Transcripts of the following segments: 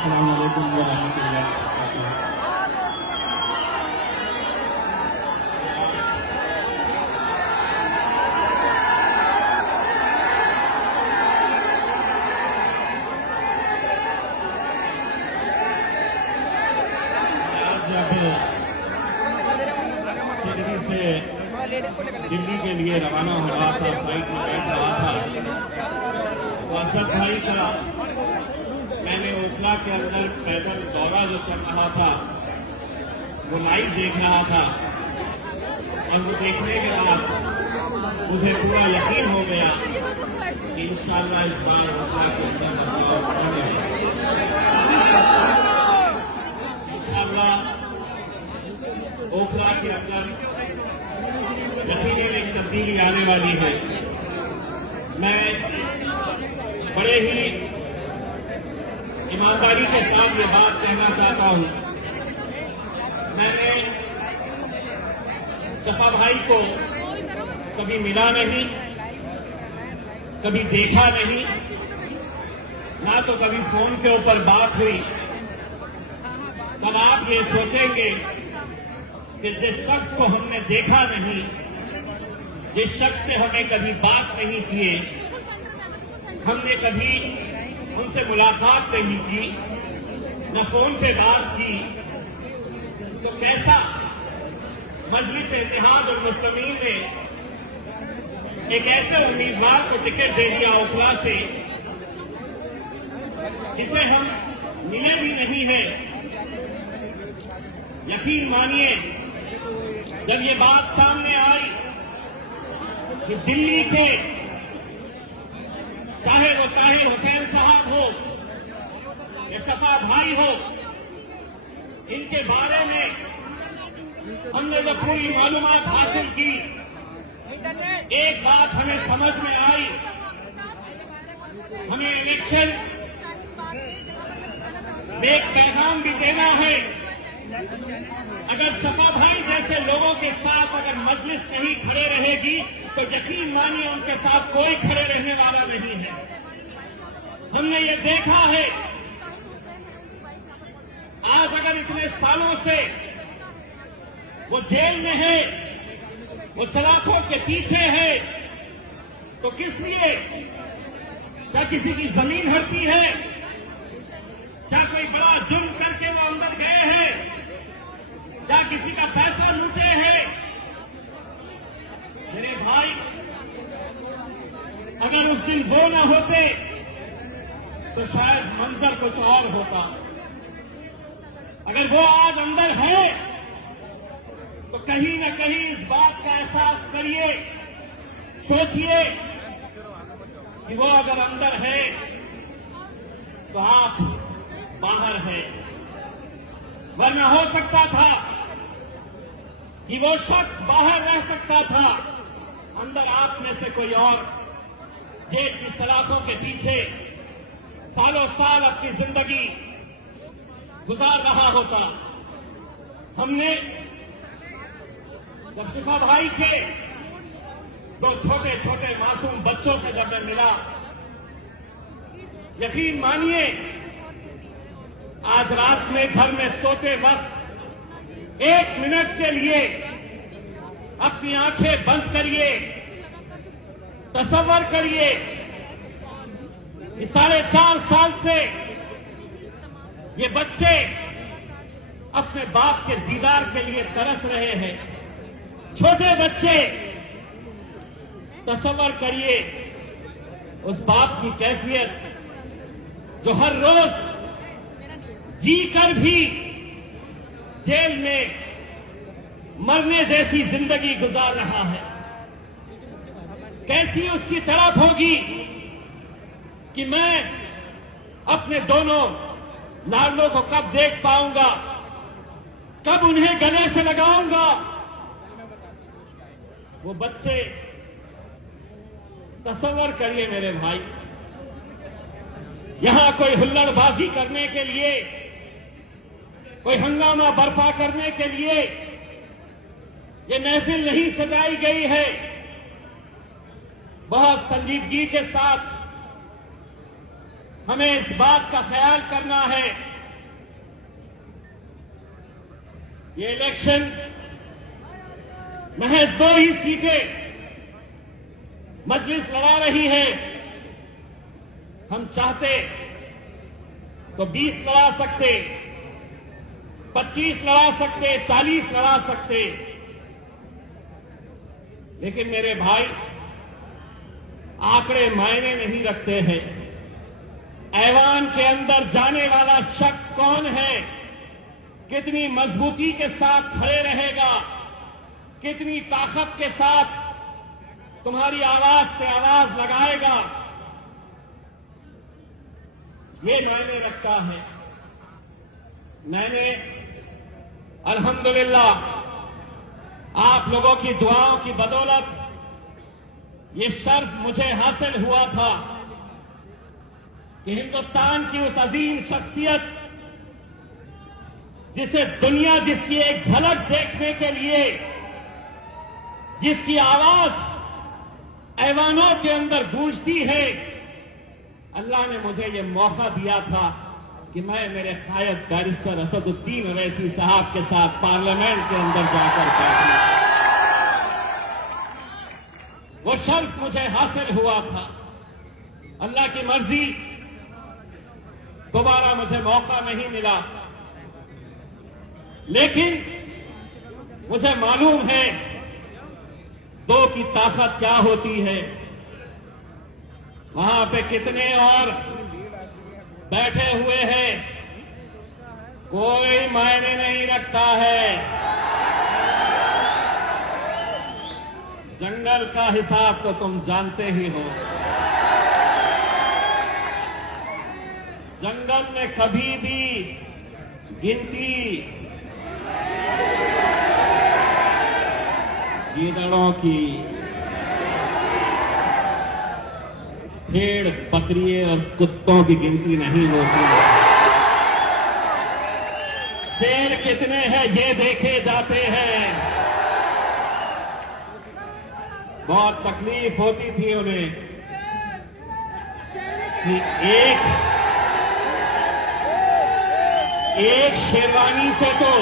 अस्सलाम वालेकुम व रहमतुल्लाहि व बरकातुहू। दिल्ली के लिए रवाना हो रहा था, फ्लाइट में बैठ रहा था तो असद भाई का मैंने ओखला के अंदर पैदल दौरा जो चल रहा था वो लाइव देख रहा था और वो देखने के बाद मुझे पूरा यकीन हो गया कि इंशाअल्लाह इस बार ओखला के अंदर बदलाव होंगे। इंशाअल्लाह ओखला के अंदर यकीनी एक तब्दीली आने वाली है। मैं बड़े ही ईमानदारी के साथ ये बात कहना चाहता हूं। मैंने सपा भाई को कभी मिला नहीं, कभी देखा नहीं, ना तो कभी फोन के ऊपर बात हुई। तब आप ये सोचेंगे कि जिस शख्स को हमने देखा नहीं, जिस शख्स से हमें कभी बात नहीं किए, हमने कभी उनसे मुलाकात नहीं की, न फोन पे बात की, तो कैसा मजलिस इत्तेहाद और मुस्लिमीन ने एक ऐसे उम्मीदवार को टिकट दे दिया ओखला से जिसे हम मिले भी नहीं है। यकीन मानिए, जब ये बात सामने आई कि दिल्ली के चाहे वो ताहिर हुसैन साहब हो या सपा भाई हो, इनके बारे में हमने जब पूरी मालूमात हासिल की, एक बात हमें समझ में आई, हमें इलेक्शन में एक पैगाम भी देना है। अगर सपा भाई जैसे लोगों के साथ अगर मजलिस नहीं खड़े रहेगी तो यकीन मानिए उनके साथ कोई खड़े रहने वाला नहीं है। हमने ये देखा है, आज अगर इतने सालों से वो जेल में है, वो सलाखों के पीछे है, तो किस लिए? क्या किसी की जमीन हड़पी है? क्या कोई बड़ा जुर्म करके वो अंदर गए हैं? क्या किसी का पैसा लूटे हैं? मेरे भाई, अगर उस दिन वो न होते तो शायद मंजर कुछ और होता। अगर वो आज अंदर है तो कहीं न कहीं इस बात का एहसास करिए, सोचिए कि वो अगर अंदर है तो आप बाहर हैं। वरना हो सकता था कि वो शख्स बाहर रह सकता था, अंदर आप में से कोई और जेल की सलाखों के पीछे सालों साल अपनी जिंदगी गुजार रहा होता। हमने जब सपा भाई के दो छोटे छोटे मासूम बच्चों से जब मैं मिला, यकीन मानिए आज रात में घर में सोते वक्त 1 मिनट के लिए अपनी आंखें बंद करिए, तसव्वुर करिए कि 4.5 साल से ये बच्चे अपने बाप के दीदार के लिए तरस रहे हैं। छोटे बच्चे, तसव्वुर करिए उस बाप की कैफियत जो हर रोज जी कर भी जेल में मरने जैसी जिंदगी गुजार रहा है। कैसी उसकी तड़प होगी कि मैं अपने दोनों लाडलों को कब देख पाऊंगा, कब उन्हें गले से लगाऊंगा। वो बच्चे, तसव्वुर करिए मेरे भाई, यहां कोई हुल्लड़बाजी करने के लिए, कोई हंगामा बर्पा करने के लिए ये महफिल नहीं सजाई गई है। बहुत संजीदगी के साथ हमें इस बात का ख्याल करना है ये इलेक्शन महज 2 ही सीटें मजलिस लड़ा रही है। हम चाहते तो 20 लड़ा सकते, 25 लड़ा सकते, 40 लड़ा सकते, लेकिन मेरे भाई आंकड़े मायने नहीं रखते हैं। ऐवान के अंदर जाने वाला शख्स कौन है, कितनी मजबूती के साथ खड़े रहेगा, कितनी ताकत के साथ तुम्हारी आवाज से आवाज लगाएगा, ये मायने रखता है। मैंने अल्हम्दुलिल्लाह आप लोगों की दुआओं की बदौलत ये शर्फ मुझे हासिल हुआ था कि हिंदुस्तान की उस अजीम शख्सियत जिसे दुनिया जिसकी एक झलक देखने के लिए, जिसकी आवाज ऐवानों के अंदर गूंजती है, अल्लाह ने मुझे ये मौका दिया था कि मैं मेरे कायद बैरिस्टर असदुद्दीन अवैसी साहब के साथ पार्लियामेंट के अंदर जाकर बैठूं। वो शर्फ मुझे हासिल हुआ था। अल्लाह की मर्जी दोबारा मुझे मौका नहीं मिला, लेकिन मुझे मालूम है 2 की ताकत क्या होती है। वहां पे कितने और बैठे हुए हैं, कोई मायने नहीं रखता है। जंगल का हिसाब तो तुम जानते ही हो। जंगल में कभी भी गिनती गीदड़ों की, भेड़ बकरियों और कुत्तों की गिनती नहीं होती। शेर कितने हैं ये देखे जाते हैं। बहुत तकलीफ होती थी उन्हें कि एक शेरवानी से तो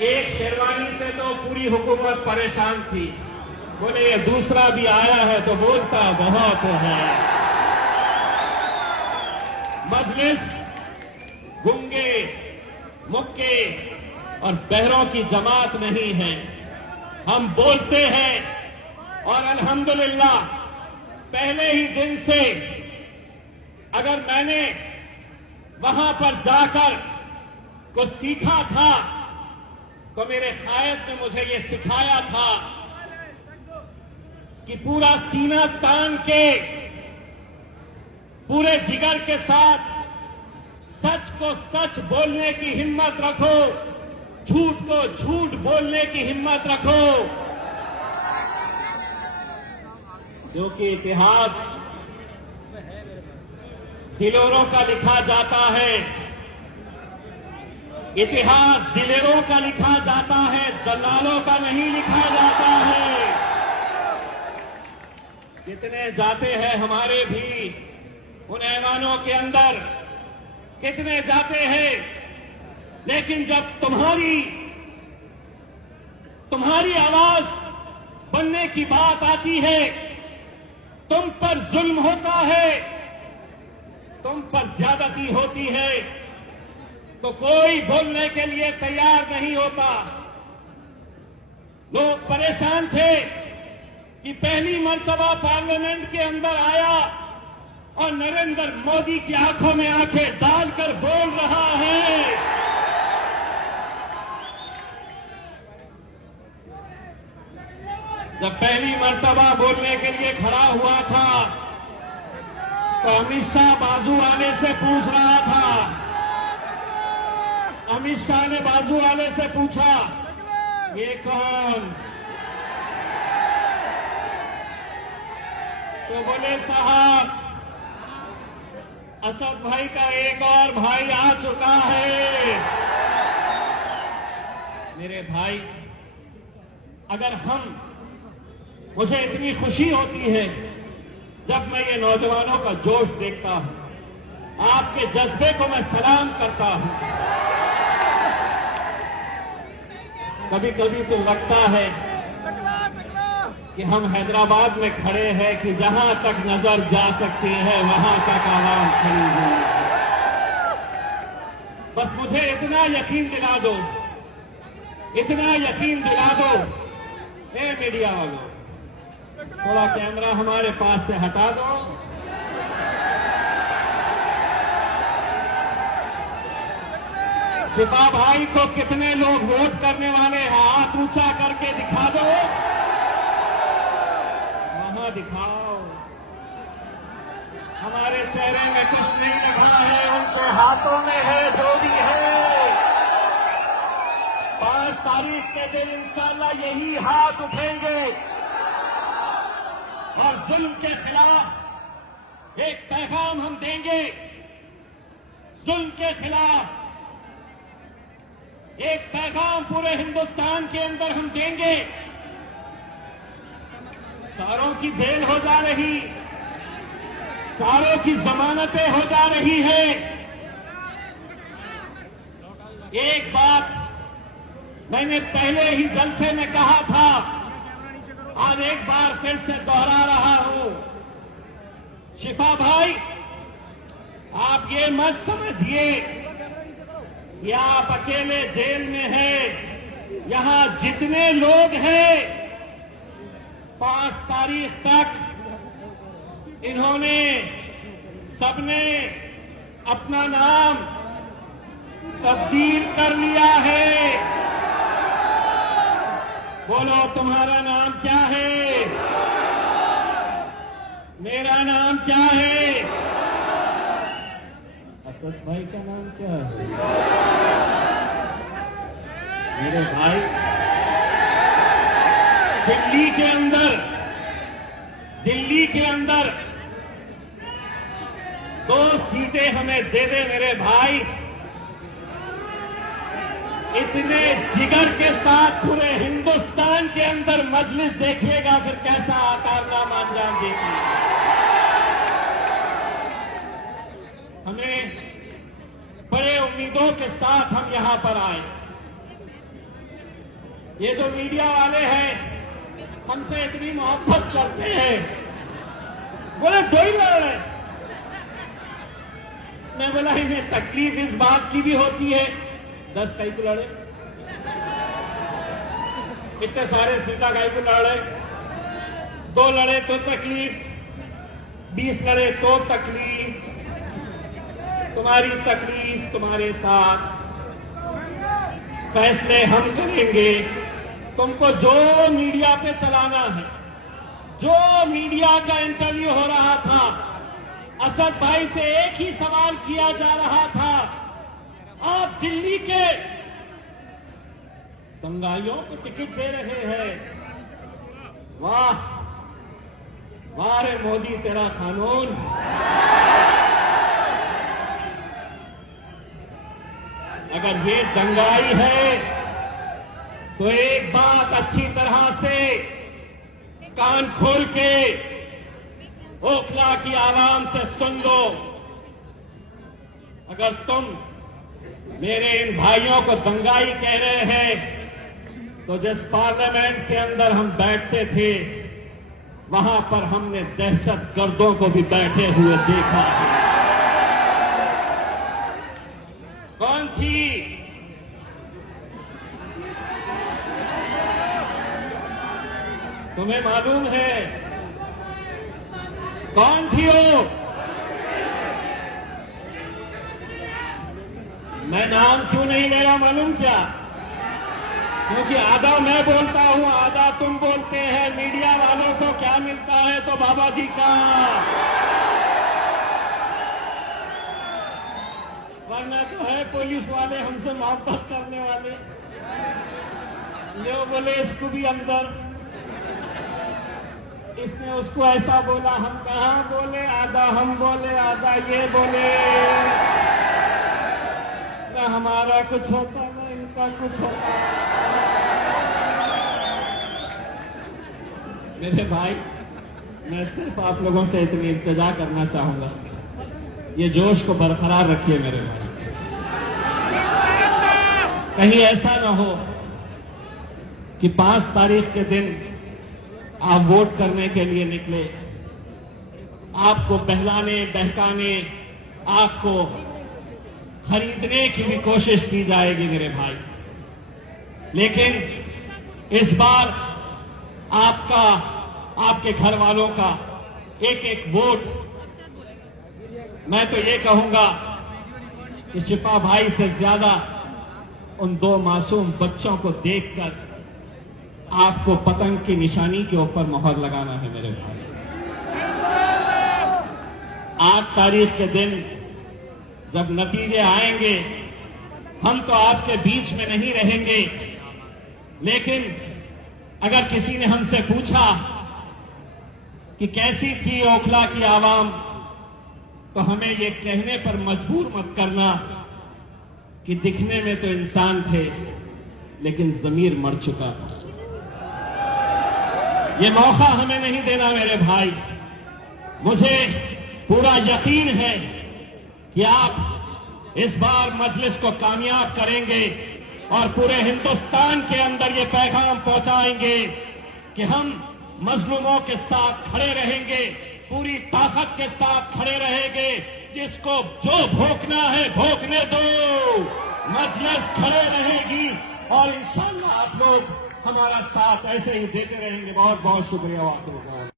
एक शेरवानी से तो पूरी हुकूमत परेशान थी। बोले ये दूसरा भी आया है तो बोलता बहुत है। मजलिस गूंगे, मुक्के और बहरों की जमात नहीं है। हम बोलते हैं और अल्हम्दुलिल्लाह पहले ही दिन से अगर मैंने वहां पर जाकर कुछ सीखा था तो मेरे कायद ने मुझे ये सिखाया था कि पूरा सीना तान के, पूरे जिगर के साथ सच को सच बोलने की हिम्मत रखो, झूठ को झूठ बोलने की हिम्मत रखो, क्योंकि इतिहास दिलोरों का लिखा जाता है। इतिहास दिलेरों का लिखा जाता है, दलालों का नहीं लिखा जाता है। कितने जाते हैं हमारे भी उन ऐवानों के अंदर, कितने जाते हैं, लेकिन जब तुम्हारी आवाज बनने की बात आती है, तुम पर जुल्म होता है, तुम पर ज्यादती होती है, तो कोई बोलने के लिए तैयार नहीं होता। लोग परेशान थे कि पहली मर्तबा पार्लियामेंट के अंदर आया और नरेंद्र मोदी की आंखों में आंखें डालकर बोल रहा है। जब पहली मर्तबा बोलने के लिए खड़ा हुआ था तो अमित शाह बाजू वाले से पूछ रहा था। अमित शाह ने बाजू वाले से पूछा, ये कौन? तो बोले साहब, असद भाई का एक और भाई आ चुका है। मेरे भाई, अगर मुझे इतनी खुशी होती है जब मैं ये नौजवानों का जोश देखता हूं आपके जज्बे को मैं सलाम करता हूं। कभी कभी तो लगता है कि हम हैदराबाद में खड़े हैं कि जहां तक नजर जा सकती है वहां तक आवाम खड़ी हुई है। बस मुझे इतना यकीन दिला दो, इतना यकीन दिला दो, ए मीडिया वालों, थोड़ा कैमरा हमारे पास से हटा दो। शिफा भाई को कितने लोग वोट करने वाले हैं, हाथ ऊंचा करके दिखा दो, वहां दिखाओ। हमारे चेहरे में कुछ नहीं लिखा है, उनके हाथों में है जो भी है। 5 तारीख के दिन इंशाअल्लाह यही हाथ उठेंगे और जुल्म के खिलाफ एक पैगाम हम देंगे। जुल्म के खिलाफ एक पैगाम पूरे हिंदुस्तान के अंदर हम देंगे। सारों की बेल हो जा रही, सारों की जमानतें हो जा रही है। एक बात मैंने पहले ही जलसे में कहा था, आज एक बार फिर से दोहरा रहा हूं। शिफा भाई, आप ये मत समझिए कि आप अकेले जेल में हैं। यहां जितने लोग हैं 5 तारीख तक इन्होंने सबने अपना नाम तब्दील कर लिया है। बोलो, तुम्हारा नाम क्या है? मेरा नाम क्या है? असद भाई का नाम क्या है? मेरे भाई, दिल्ली के अंदर 2 सीटें हमें दे दे मेरे भाई। इतने जिगर के साथ पूरे हिंदुस्तान के अंदर मजलिस देखिएगा फिर कैसा आकारनामा अंजाम देती है। हमें बड़े उम्मीदों के साथ हम यहां पर आए। ये जो मीडिया वाले हैं हमसे इतनी मोहब्बत करते हैं, बोले 2 ही लड़ रहे। मैं बोला इन्हें तकलीफ इस बात की भी होती है 10 कई को लड़े, इतने सारे सीटा कई को लड़े, 2 लड़े तो तकलीफ, 20 लड़े तो तकलीफ। तुम्हारी तकलीफ तुम्हारे साथ, फैसले हम करेंगे। तुमको जो मीडिया पे चलाना है, जो मीडिया का इंटरव्यू हो रहा था, असद भाई से एक ही सवाल किया जा रहा था, आप दिल्ली के दंगाइयों को टिकट दे रहे हैं। वाह वाह रे मोदी, तेरा कानून। अगर ये दंगाई है तो एक बात अच्छी तरह से कान खोल के ओखला की आवाम से सुन लो। अगर तुम मेरे इन भाइयों को दंगाई कह रहे हैं तो जिस पार्लियामेंट के अंदर हम बैठते थे वहां पर हमने दहशतगर्दों को भी बैठे हुए देखा है। कौन थी? तुम्हें मालूम है कौन थी वो? मैं नाम क्यों नहीं ले रहा मालूम क्या? क्योंकि आधा मैं बोलता हूं, आधा तुम बोलते हैं। मीडिया वालों को क्या मिलता है तो बाबा जी का, वरना तो है पुलिस वाले हमसे मोहब्बत करने वाले। ले बोले इसको भी अंदर, इसने उसको ऐसा बोला, हम कहां बोले, आधा हम बोले आधा ये बोले। ना हमारा कुछ होता ना इनका कुछ होता। मेरे भाई, मैं सिर्फ आप लोगों से इतनी इल्तिजा करना चाहूंगा ये जोश को बरकरार रखिए मेरे भाई। कहीं ऐसा ना हो कि 5 तारीख के दिन आप वोट करने के लिए निकले, आपको बहलाने बहकाने, आपको खरीदने की भी कोशिश की जाएगी मेरे भाई। लेकिन इस बार आपका, आपके घर वालों का एक एक वोट, मैं तो ये कहूंगा कि शिफा भाई से ज्यादा उन 2 मासूम बच्चों को देखकर आपको पतंग की निशानी के ऊपर मोहर लगाना है मेरे भाई। 8 तारीख के दिन जब नतीजे आएंगे, हम तो आपके बीच में नहीं रहेंगे, लेकिन अगर किसी ने हमसे पूछा कि कैसी थी ओखला की आवाम, तो हमें ये कहने पर मजबूर मत करना कि दिखने में तो इंसान थे लेकिन जमीर मर चुका था। ये मौका हमें नहीं देना मेरे भाई। मुझे पूरा यकीन है कि आप इस बार मजलिस को कामयाब करेंगे और पूरे हिंदुस्तान के अंदर ये पैगाम पहुंचाएंगे कि हम मजलूमों के साथ खड़े रहेंगे, पूरी ताकत के साथ खड़े रहेंगे। जिसको जो भोंकना है भोंकने दो, मजलिस खड़े रहेगी और इंशाअल्लाह आप लोग हमारा साथ ऐसे ही देते रहेंगे। बहुत बहुत शुक्रिया।